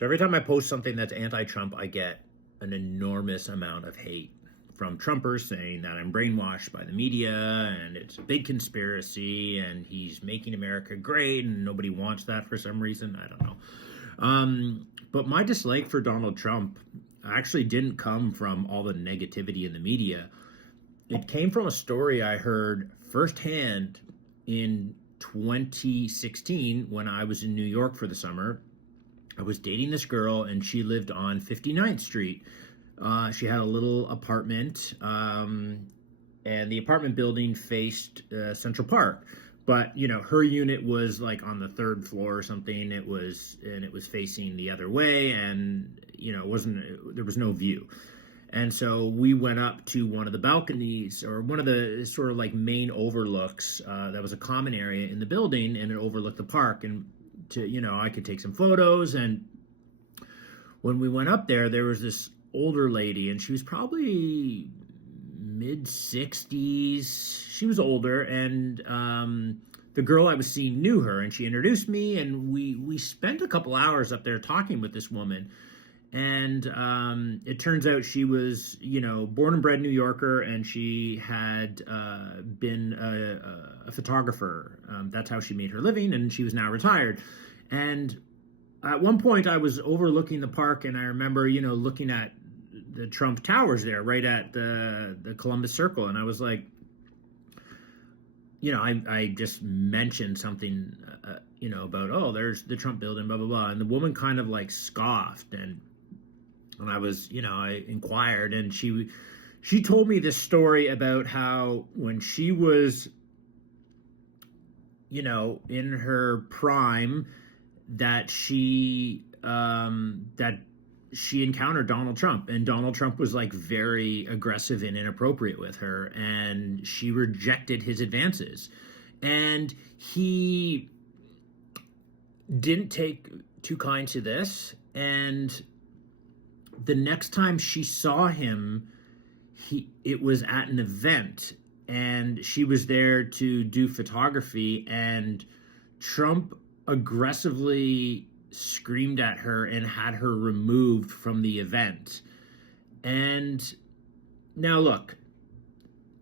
So every time I post something that's anti-Trump, I get an enormous amount of hate from Trumpers saying that I'm brainwashed by the media and it's a big conspiracy and he's making America great and nobody wants that for some reason. I don't know. But my dislike for Donald Trump actually didn't come from all the negativity in the media. It came from a story I heard firsthand in 2016 when I was in New York for the summer. I was dating this girl and she lived on 59th Street. She had a little apartment, and the apartment building faced Central Park. But her unit was like on the third floor or something. It was facing the other way, and there was no view. And so we went up to one of the balconies, or one of the sort of like main overlooks. That was a common area in the building, and it overlooked the park. And I could take some photos. And when we went up there, there was this older lady, and she was probably mid 60s. She was older, and the girl I was seeing knew her, and she introduced me, and we spent a couple hours up there talking with this woman. And it turns out she was, born and bred New Yorker, and she had been a photographer. That's how she made her living, and she was now retired. And at one point, I was overlooking the park, and I remember, looking at the Trump Towers there, right at the Columbus Circle, and I was like, I just mentioned something, about, oh, there's the Trump building, blah, blah, blah. And the woman kind of like scoffed, and I was, I inquired, and she told me this story about how when she was, in her prime, that she encountered Donald Trump, and Donald Trump was like very aggressive and inappropriate with her, and she rejected his advances, and he didn't take too kind to this. And the next time she saw him, it was at an event, and she was there to do photography, and Trump aggressively screamed at her and had her removed from the event. And now look,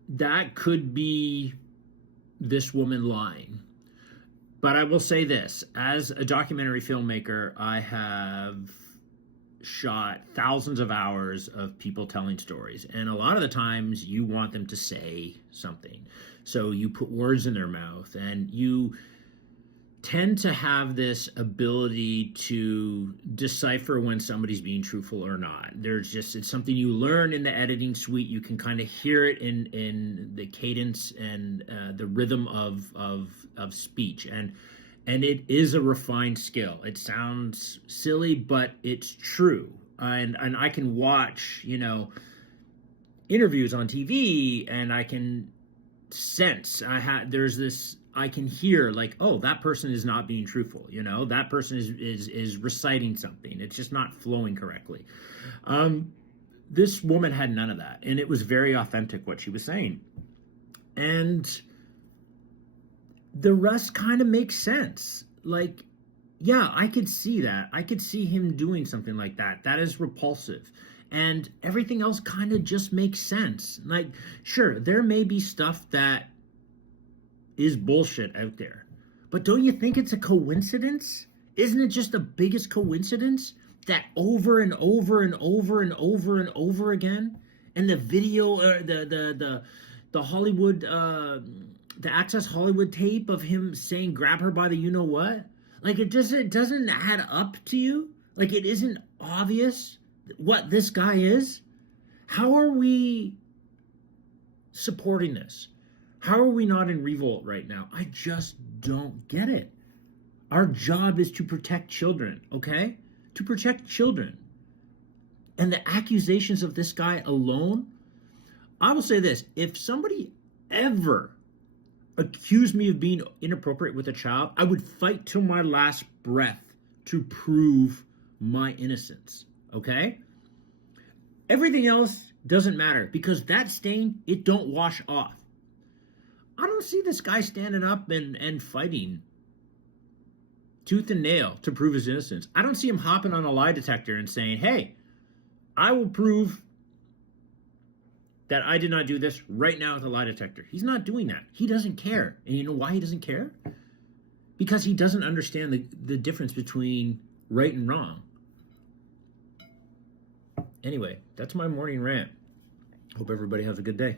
that could be this woman lying. But I will say this, as a documentary filmmaker, I have shot thousands of hours of people telling stories, and a lot of the times you want them to say something, so you put words in their mouth, and you tend to have this ability to decipher when somebody's being truthful or not. It's something you learn in the editing suite. You can kind of hear it in the cadence and the rhythm of speech, and it is a refined skill. It sounds silly, but it's true. And I can watch, interviews on TV, and I can sense. I can hear like, oh, that person is not being truthful. That person is reciting something. It's just not flowing correctly. This woman had none of that, and it was very authentic what she was saying. And the rest kind of makes sense. Like, yeah, I could see that. I could see him doing something like that. That is repulsive. And everything else kind of just makes sense. Like, sure, there may be stuff that is bullshit out there, but don't you think it's a coincidence? Isn't it just the biggest coincidence that over and over and over and over and over again, and the video, the Hollywood, the Access Hollywood tape of him saying grab her by the what, like it doesn't add up to you? Like, it isn't obvious what this guy is? How are we supporting this? How are we not in revolt right now? I just don't get it. Our job is to protect children, okay? To protect children. And the accusations of this guy alone, I will say this, if somebody ever accused me of being inappropriate with a child, I would fight till my last breath to prove my innocence, okay? Everything else doesn't matter, because that stain, it don't wash off. I don't see this guy standing up and fighting tooth and nail to prove his innocence. I don't see him hopping on a lie detector and saying, hey, I will prove that I did not do this right now with a lie detector. He's not doing that. He doesn't care. And you know why he doesn't care? Because he doesn't understand the difference between right and wrong. Anyway, that's my morning rant. Hope everybody has a good day.